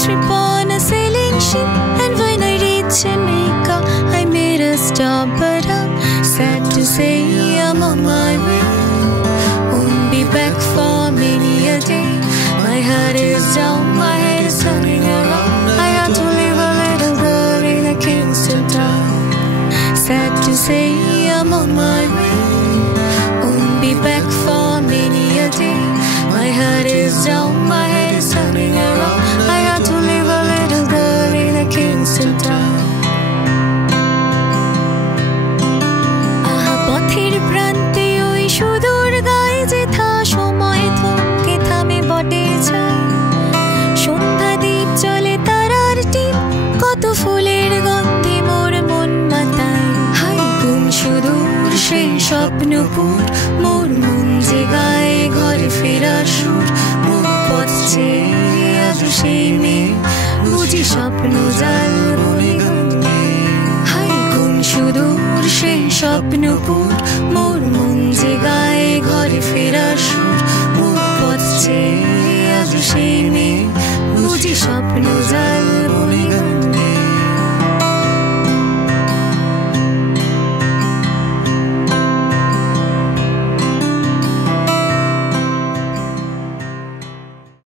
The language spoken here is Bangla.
trip on a sailing ship, and when I reach Jamaica, I made a stop, but I'm sad to say I'm on my way. Won't be back for many a day. My heart is down, my head is turning around. I had to leave a little girl in a Kingston town. Sad to say I'm on my way. Won't be back for many a day. My heart is down, my head is turning around. I had to leave a little girl in a Kingston town. পথের প্রান্তে ওই সুদূর গায়ে যেথা সময় থমকে থামে বটে ছাই। সন্ধ্যা দ্বীপ চলে তারার টিপ, কত ফুলের গন্ধে মোর মন মাতায়। হাই গুম সুদূর সেই স্বপ্নপুর, মোর মন যে গায়ে ঘরে ফেরার সুর। মুখ পথ চেয়ে আজ সেই মেয়ে, বুঝি স্বপ্ন জাল মনে গন্ধে। হাই গুম সুদূর সেই স্বপ্নপুর,